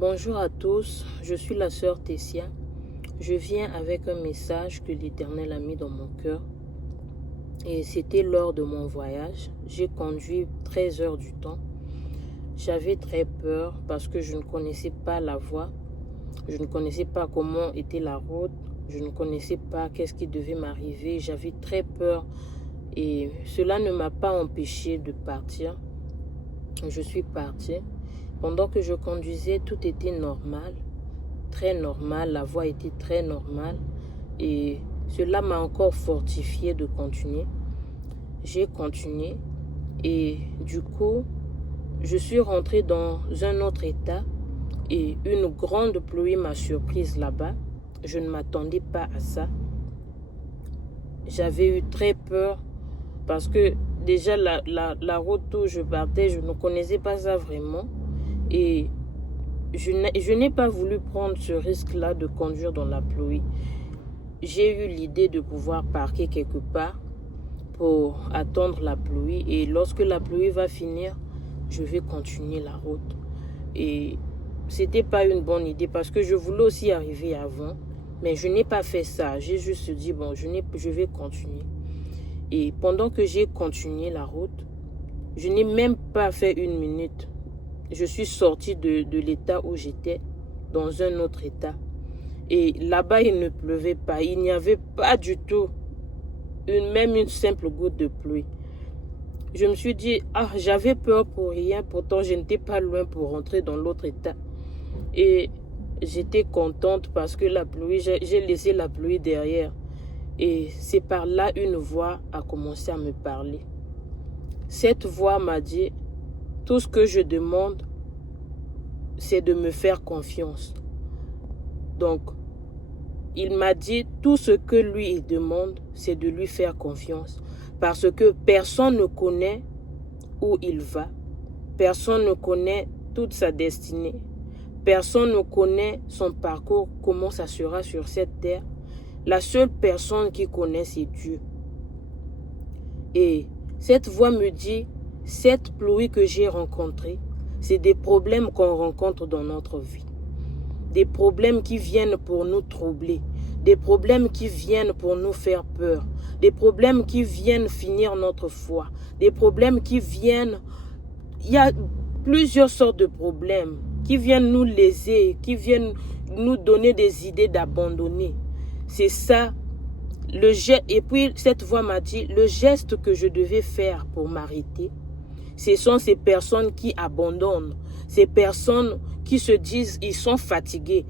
Bonjour à tous, je suis la sœur Tessia. Je viens avec un message que l'Éternel a mis dans mon cœur. Et c'était lors de mon voyage. J'ai conduit 13 heures du temps. J'avais très peur parce que je ne connaissais pas la voie. Je ne connaissais pas comment était la route. Je ne connaissais pas qu'est-ce qui devait m'arriver. J'avais très peur et cela ne m'a pas empêché de partir. Je suis partie. Pendant que je conduisais, tout était normal, très normal, la voie était très normale et cela m'a encore fortifié de continuer. J'ai continué et du coup, je suis rentrée dans un autre état et une grande pluie m'a surprise là-bas. Je ne m'attendais pas à ça. J'avais eu très peur parce que déjà la route où je partais, je ne connaissais pas ça vraiment. Et je n'ai pas voulu prendre ce risque-là de conduire dans la pluie. J'ai eu l'idée de pouvoir parquer quelque part pour attendre la pluie. Et lorsque la pluie va finir, je vais continuer la route. Et c'était pas une bonne idée parce que je voulais aussi arriver avant. Mais je n'ai pas fait ça. J'ai juste dit, bon, je vais continuer. Et pendant que j'ai continué la route, je n'ai même pas fait une minute. Je suis sortie de l'état où j'étais dans un autre état. Et là-bas, il ne pleuvait pas. Il n'y avait pas du tout même une simple goutte de pluie. Je me suis dit, j'avais peur pour rien. Pourtant, je n'étais pas loin pour rentrer dans l'autre état. Et j'étais contente parce que la pluie, j'ai laissé la pluie derrière. Et c'est par là une voix a commencé à me parler. Cette voix m'a dit, tout ce que je demande, c'est de me faire confiance. Donc, il m'a dit, tout ce que lui il demande, c'est de lui faire confiance. Parce que personne ne connaît où il va. Personne ne connaît toute sa destinée. Personne ne connaît son parcours, comment ça sera sur cette terre. La seule personne qui connaît, c'est Dieu. Et cette voix me dit, cette pluie que j'ai rencontrée, c'est des problèmes qu'on rencontre dans notre vie. Des problèmes qui viennent pour nous troubler. Des problèmes qui viennent pour nous faire peur. Des problèmes qui viennent finir notre foi. Des problèmes qui viennent... Il y a plusieurs sortes de problèmes qui viennent nous léser, qui viennent nous donner des idées d'abandonner. C'est ça. Et puis cette voix m'a dit, le geste que je devais faire pour m'arrêter, ce sont ces personnes qui abandonnent, ces personnes qui se disent ils sont fatigués.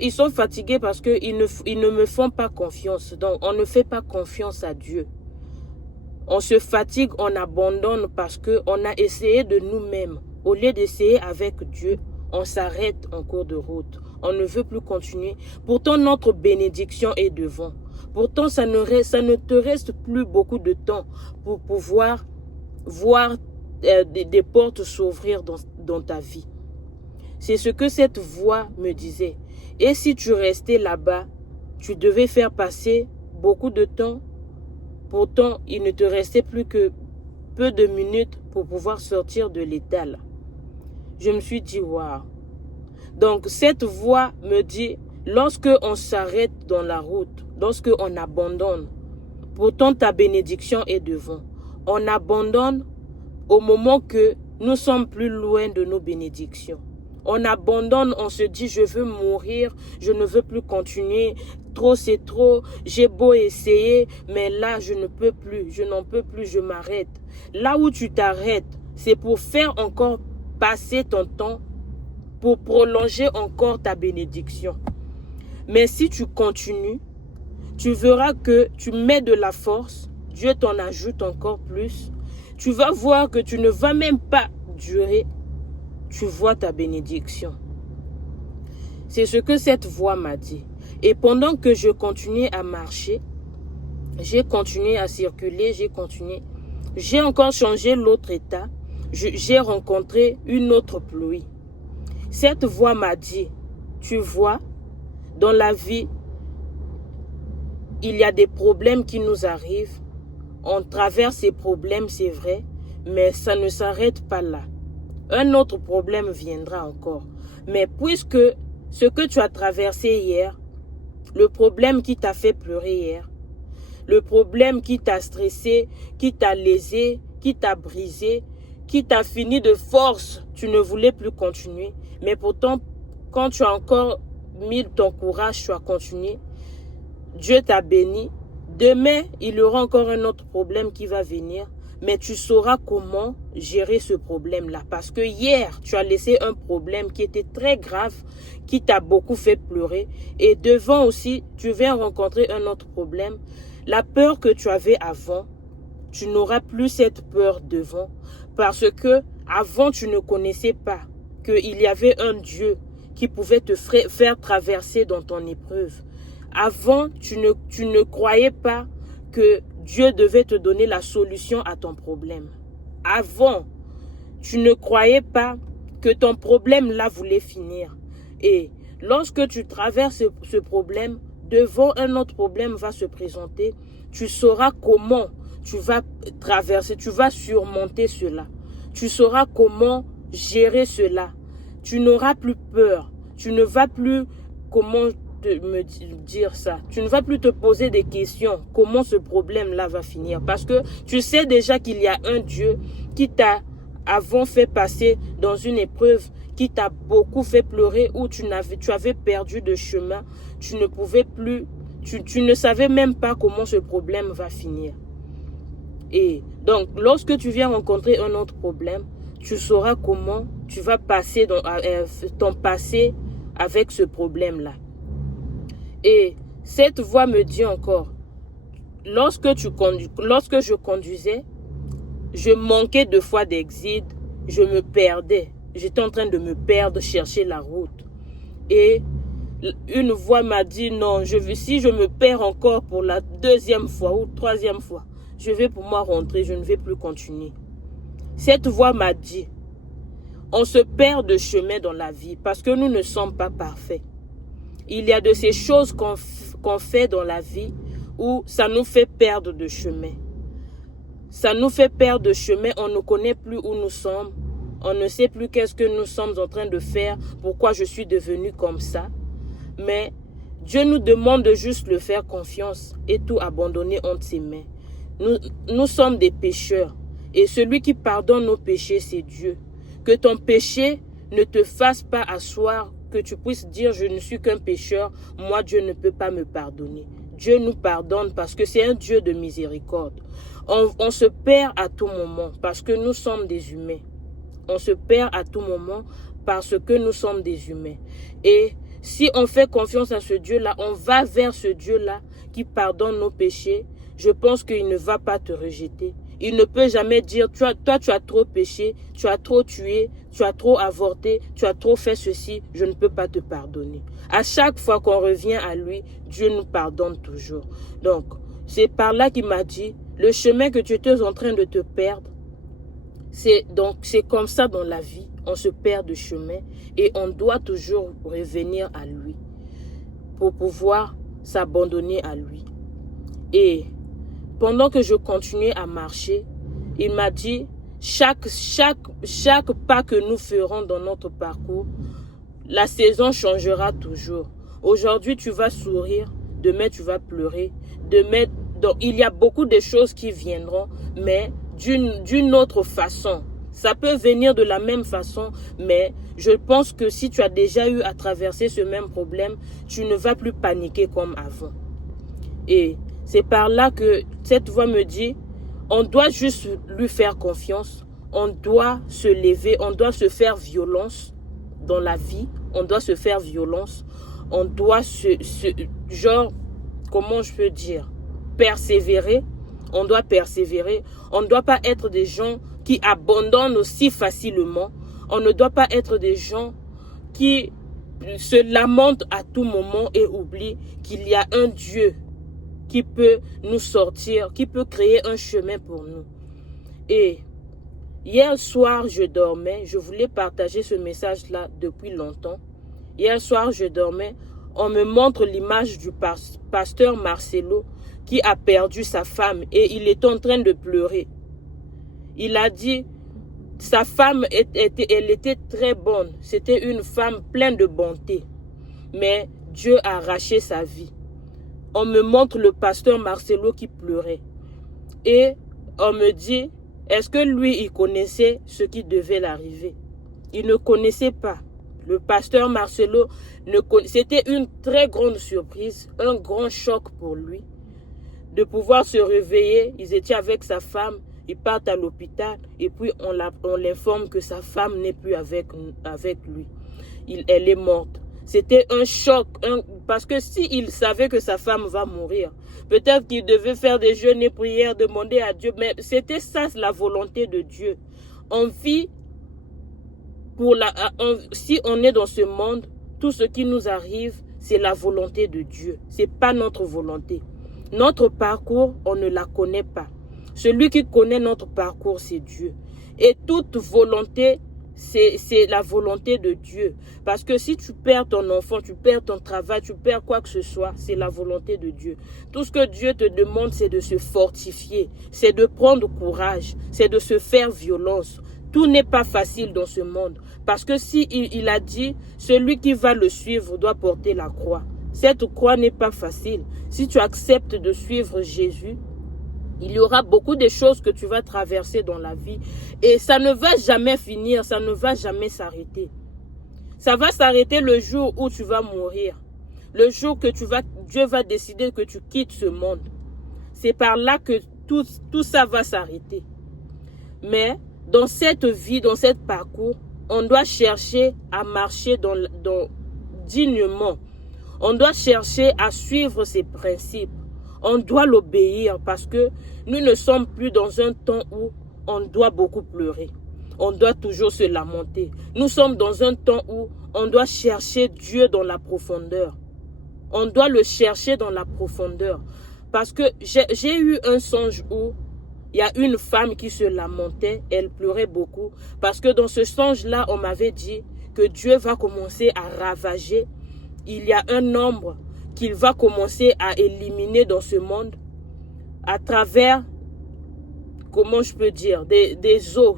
Ils sont fatigués parce qu'ils ne me font pas confiance. Donc on ne fait pas confiance à Dieu. On se fatigue, on abandonne parce qu'on a essayé de nous-mêmes. Au lieu d'essayer avec Dieu, on s'arrête en cours de route. On ne veut plus continuer. Pourtant notre bénédiction est devant. Pourtant ça ne te reste plus beaucoup de temps pour pouvoir voir des portes s'ouvrir dans ta vie. C'est ce que cette voix me disait. Et si tu restais là-bas, tu devais faire passer beaucoup de temps. Pourtant, il ne te restait plus que peu de minutes pour pouvoir sortir de l'état là. Je me suis dit, waouh. Donc, cette voix me dit, lorsque on s'arrête dans la route, lorsque on abandonne, pourtant ta bénédiction est devant. On abandonne au moment que nous sommes plus loin de nos bénédictions. On abandonne, on se dit, je veux mourir, je ne veux plus continuer, trop c'est trop, j'ai beau essayer, mais là je ne peux plus, je n'en peux plus, je m'arrête. Là où tu t'arrêtes, c'est pour faire encore passer ton temps, pour prolonger encore ta bénédiction. Mais si tu continues, tu verras que tu mets de la force, Dieu t'en ajoute encore plus. Tu vas voir que tu ne vas même pas durer. Tu vois ta bénédiction. C'est ce que cette voix m'a dit. Et pendant que je continuais à marcher, j'ai continué à circuler, j'ai encore changé l'autre état. J'ai rencontré une autre pluie. Cette voix m'a dit, tu vois, dans la vie, il y a des problèmes qui nous arrivent. On traverse ces problèmes, c'est vrai, mais ça ne s'arrête pas là. Un autre problème viendra encore. Mais puisque ce que tu as traversé hier, le problème qui t'a fait pleurer hier, le problème qui t'a stressé, qui t'a lésé, qui t'a brisé, qui t'a fini de force, tu ne voulais plus continuer. Mais pourtant, quand tu as encore mis ton courage, tu as continué. Dieu t'a béni. Demain, il y aura encore un autre problème qui va venir. Mais tu sauras comment gérer ce problème-là. Parce que hier, tu as laissé un problème qui était très grave, qui t'a beaucoup fait pleurer. Et devant aussi, tu viens rencontrer un autre problème. La peur que tu avais avant, tu n'auras plus cette peur devant. Parce que avant, tu ne connaissais pas qu'il y avait un Dieu qui pouvait te faire traverser dans ton épreuve. Avant, tu ne croyais pas que Dieu devait te donner la solution à ton problème. Avant, tu ne croyais pas que ton problème là voulait finir. Et lorsque tu traverses ce problème, devant un autre problème va se présenter, tu sauras comment tu vas traverser, tu vas surmonter cela. Tu sauras comment gérer cela. Tu n'auras plus peur. Tu ne vas plus, comment me dire ça, tu ne vas plus te poser des questions, comment ce problème-là va finir. Parce que tu sais déjà qu'il y a un Dieu qui t'a avant fait passer dans une épreuve, qui t'a beaucoup fait pleurer, où tu avais perdu de chemin, tu ne pouvais plus, tu ne savais même pas comment ce problème va finir. Et donc, lorsque tu viens rencontrer un autre problème, tu sauras comment tu vas passer ton passé avec ce problème-là. Et cette voix me dit encore, lorsque je conduisais, je manquais de fois d'exit, je me perdais. J'étais en train de me perdre, chercher la route. Et une voix m'a dit, non, si je me perds encore pour la deuxième fois ou troisième fois, je vais pour moi rentrer, je ne vais plus continuer. Cette voix m'a dit, on se perd de chemin dans la vie parce que nous ne sommes pas parfaits. Il y a de ces choses qu'on fait dans la vie où ça nous fait perdre de chemin. Ça nous fait perdre de chemin, on ne connaît plus où nous sommes. On ne sait plus qu'est-ce que nous sommes en train de faire, pourquoi je suis devenu comme ça. Mais Dieu nous demande de juste le faire confiance et tout abandonner entre ses mains. Nous sommes des pécheurs et celui qui pardonne nos péchés, c'est Dieu. Que ton péché ne te fasse pas asseoir, que tu puisses dire je ne suis qu'un pécheur, moi Dieu ne peut pas me pardonner. Dieu nous pardonne parce que c'est un Dieu de miséricorde. On se perd à tout moment parce que nous sommes des humains. On se perd à tout moment parce que nous sommes des humains. Et si on fait confiance à ce Dieu-là, on va vers ce Dieu-là qui pardonne nos péchés, je pense qu'il ne va pas te rejeter. Il ne peut jamais dire, toi tu as trop péché, tu as trop tué, tu as trop avorté, tu as trop fait ceci, je ne peux pas te pardonner. À chaque fois qu'on revient à lui, Dieu nous pardonne toujours. Donc, c'est par là qu'il m'a dit, le chemin que tu étais en train de te perdre, c'est comme ça dans la vie, on se perd de chemin et on doit toujours revenir à lui pour pouvoir s'abandonner à lui. Et pendant que je continuais à marcher, il m'a dit, chaque pas que nous ferons dans notre parcours, la saison changera toujours. Aujourd'hui, tu vas sourire, demain, tu vas pleurer. Demain, donc, il y a beaucoup de choses qui viendront, mais d'une autre façon. Ça peut venir de la même façon, mais je pense que si tu as déjà eu à traverser ce même problème, tu ne vas plus paniquer comme avant. Et c'est par là que cette voix me dit, on doit juste lui faire confiance, on doit se lever, on doit se faire violence dans la vie, on doit se faire violence, on doit comment je peux dire, persévérer, on doit persévérer, on ne doit pas être des gens qui abandonnent aussi facilement, on ne doit pas être des gens qui se lamentent à tout moment et oublient qu'il y a un Dieu qui peut nous sortir, qui peut créer un chemin pour nous. Et hier soir, je dormais, je voulais partager ce message-là depuis longtemps. Hier soir, je dormais, on me montre l'image du pasteur Marcelo qui a perdu sa femme et il est en train de pleurer. Il a dit, Sa femme, elle était très bonne. C'était une femme pleine de bonté. Mais Dieu a arraché sa vie. On me montre le pasteur Marcelo qui pleurait. Et on me dit, est-ce que lui, il connaissait ce qui devait l'arriver? Il ne connaissait pas. Le pasteur Marcelo, c'était une très grande surprise, un grand choc pour lui. De pouvoir se réveiller, ils étaient avec sa femme, ils partent à l'hôpital et puis on l'informe que sa femme n'est plus avec lui. Elle est morte. C'était un choc, parce que s'il savait que sa femme va mourir, peut-être qu'il devait faire des jeûnes et prières, demander à Dieu, mais c'était ça la volonté de Dieu. On vit si on est dans ce monde, tout ce qui nous arrive, c'est la volonté de Dieu. C'est pas notre volonté. Notre parcours, on ne la connaît pas. Celui qui connaît notre parcours, c'est Dieu. Et toute volonté, c'est la volonté de Dieu. Parce que si tu perds ton enfant, tu perds ton travail, tu perds quoi que ce soit, c'est la volonté de Dieu. Tout ce que Dieu te demande, c'est de se fortifier, c'est de prendre courage, c'est de se faire violence. Tout n'est pas facile dans ce monde. Parce que il a dit, celui qui va le suivre doit porter la croix. Cette croix n'est pas facile. Si tu acceptes de suivre Jésus, il y aura beaucoup de choses que tu vas traverser dans la vie. Et ça ne va jamais finir, ça ne va jamais s'arrêter. Ça va s'arrêter le jour où tu vas mourir. Le jour que Dieu va décider que tu quittes ce monde. C'est par là que tout ça va s'arrêter. Mais dans cette vie, dans ce parcours, on doit chercher à marcher dignement. On doit chercher à suivre ses principes. On doit l'obéir parce que nous ne sommes plus dans un temps où on doit beaucoup pleurer. On doit toujours se lamenter. Nous sommes dans un temps où on doit chercher Dieu dans la profondeur. On doit le chercher dans la profondeur. Parce que j'ai eu un songe où il y a une femme qui se lamentait, elle pleurait beaucoup. Parce que dans ce songe-là, on m'avait dit que Dieu va commencer à ravager. Il y a un nombre qu'il va commencer à éliminer dans ce monde à travers, comment je peux dire, des eaux.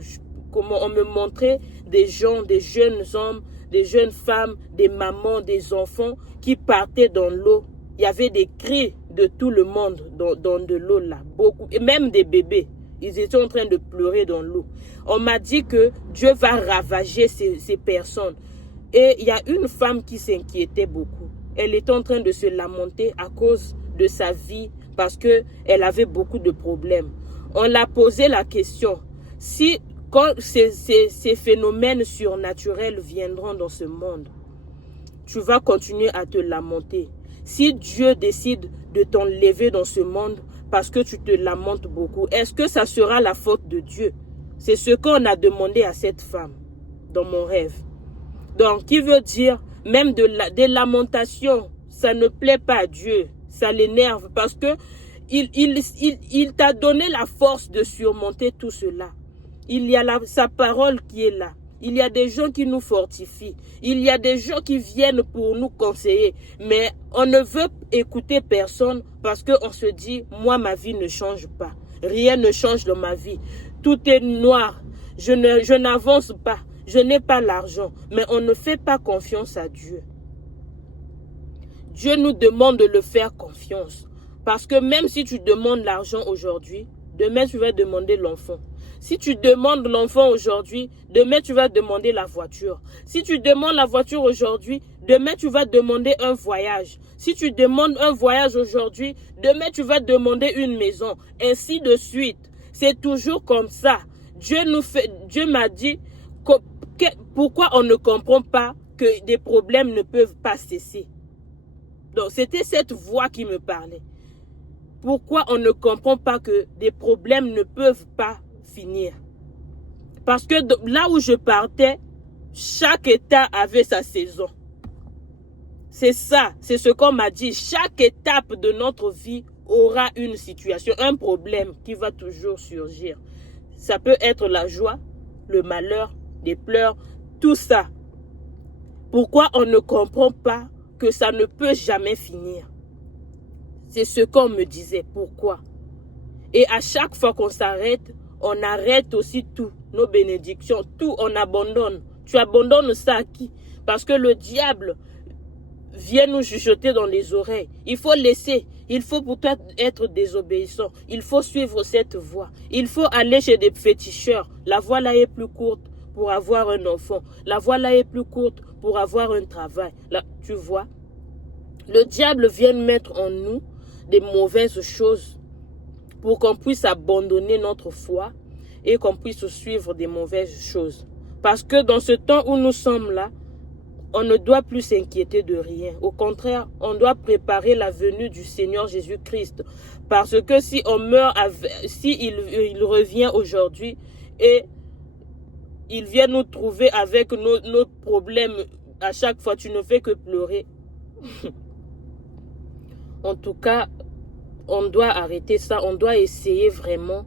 Comment on me montrait des gens, des jeunes hommes, des jeunes femmes, des mamans, des enfants qui partaient dans l'eau. Il y avait des cris de tout le monde dans de l'eau là, beaucoup, et même des bébés. Ils étaient en train de pleurer dans l'eau. On m'a dit que Dieu va ravager ces personnes. Et il y a une femme qui s'inquiétait beaucoup. Elle était en train de se lamenter à cause de sa vie parce qu'elle avait beaucoup de problèmes. On l'a posé la question, si quand ces phénomènes surnaturels viendront dans ce monde, tu vas continuer à te lamenter. Si Dieu décide de t'enlever dans ce monde parce que tu te lamentes beaucoup, est-ce que ça sera la faute de Dieu? C'est ce qu'on a demandé à cette femme dans mon rêve. Donc, qui veut dire, même des lamentations, ça ne plaît pas à Dieu. Ça l'énerve parce que il t'a donné la force de surmonter tout cela. Il y a sa parole qui est là. Il y a des gens qui nous fortifient. Il y a des gens qui viennent pour nous conseiller. Mais on ne veut écouter personne parce qu'on se dit, moi, ma vie ne change pas. Rien ne change dans ma vie. Tout est noir. Je n'avance pas. Je n'ai pas l'argent. Mais on ne fait pas confiance à Dieu. Dieu nous demande de le faire confiance. Parce que même si tu demandes l'argent aujourd'hui, demain tu vas demander l'enfant. Si tu demandes l'enfant aujourd'hui, demain tu vas demander la voiture. Si tu demandes la voiture aujourd'hui, demain tu vas demander un voyage. Si tu demandes un voyage aujourd'hui, demain tu vas demander une maison. Ainsi de suite. C'est toujours comme ça. Dieu m'a dit pourquoi on ne comprend pas que des problèmes ne peuvent pas cesser. Donc c'était cette voix qui me parlait. Pourquoi on ne comprend pas que des problèmes ne peuvent pas finir? Parce que là où je partais, chaque état avait sa saison. C'est ça, c'est ce qu'on m'a dit. Chaque étape de notre vie aura une situation, un problème qui va toujours surgir. Ça peut être la joie, le malheur, les pleurs, tout ça. Pourquoi on ne comprend pas que ça ne peut jamais finir? C'est ce qu'on me disait. Pourquoi? Et à chaque fois qu'on s'arrête, on arrête aussi tout, nos bénédictions, tout, on abandonne. Tu abandonnes ça à qui? Parce que le diable vient nous chuchoter dans les oreilles. Il faut laisser. Il faut pour toi être désobéissant. Il faut suivre cette voie. Il faut aller chez des féticheurs. La voie là est plus courte pour avoir un enfant. La voie là est plus courte pour avoir un travail. Là, tu vois, le diable vient mettre en nous des mauvaises choses pour qu'on puisse abandonner notre foi et qu'on puisse suivre des mauvaises choses. Parce que dans ce temps où nous sommes là, on ne doit plus s'inquiéter de rien. Au contraire, on doit préparer la venue du Seigneur Jésus-Christ. Parce que si on meurt, il revient aujourd'hui et il vient nous trouver avec nos problèmes, à chaque fois tu ne fais que pleurer. En tout cas, on doit arrêter ça. On doit essayer vraiment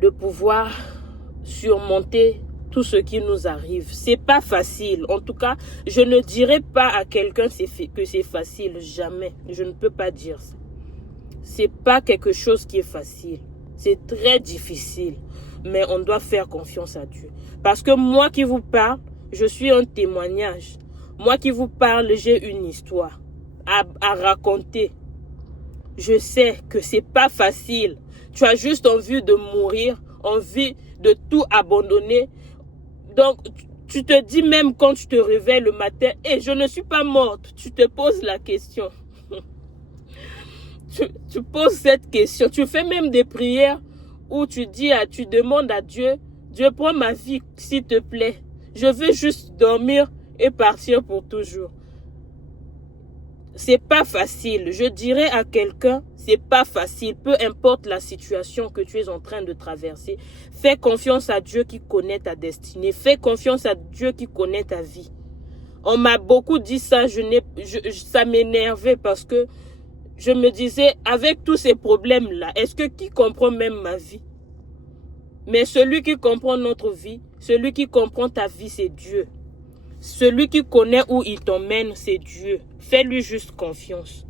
de pouvoir surmonter tout ce qui nous arrive. C'est pas facile. En tout cas, je ne dirai pas à quelqu'un que c'est facile. Jamais. Je ne peux pas dire ça. C'est pas quelque chose qui est facile. C'est très difficile. Mais on doit faire confiance à Dieu. Parce que moi qui vous parle, je suis un témoignage. Moi qui vous parle, j'ai une histoire à raconter. Je sais que c'est pas facile. Tu as juste envie de mourir, envie de tout abandonner. Donc, tu te dis même quand tu te réveilles le matin, hey, je ne suis pas morte. Tu te poses la question. tu poses cette question. Tu fais même des prières où tu demandes à Dieu, Dieu, prends ma vie, s'il te plaît. Je veux juste dormir et partir pour toujours. C'est pas facile. Je dirais à quelqu'un, c'est pas facile. Peu importe la situation que tu es en train de traverser. Fais confiance à Dieu qui connaît ta destinée. Fais confiance à Dieu qui connaît ta vie. On m'a beaucoup dit ça. Ça m'énervait parce que je me disais, avec tous ces problèmes-là, est-ce que qui comprend même ma vie? Mais celui qui comprend notre vie, celui qui comprend ta vie, c'est Dieu. Celui qui connaît où il t'emmène, c'est Dieu. Fais-lui juste confiance.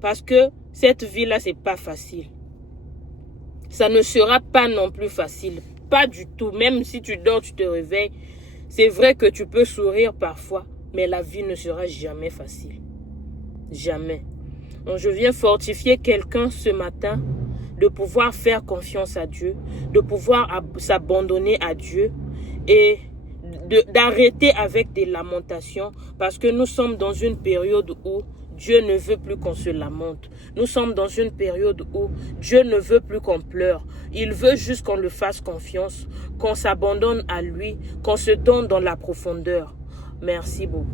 Parce que cette vie-là, c'est pas facile. Ça ne sera pas non plus facile. Pas du tout. Même si tu dors, tu te réveilles. C'est vrai que tu peux sourire parfois. Mais la vie ne sera jamais facile. Jamais. Donc, je viens fortifier quelqu'un ce matin de pouvoir faire confiance à Dieu. De pouvoir s'abandonner à Dieu. Et d'arrêter avec des lamentations parce que nous sommes dans une période où Dieu ne veut plus qu'on se lamente. Nous sommes dans une période où Dieu ne veut plus qu'on pleure. Il veut juste qu'on le fasse confiance, qu'on s'abandonne à lui, qu'on se donne dans la profondeur. Merci beaucoup.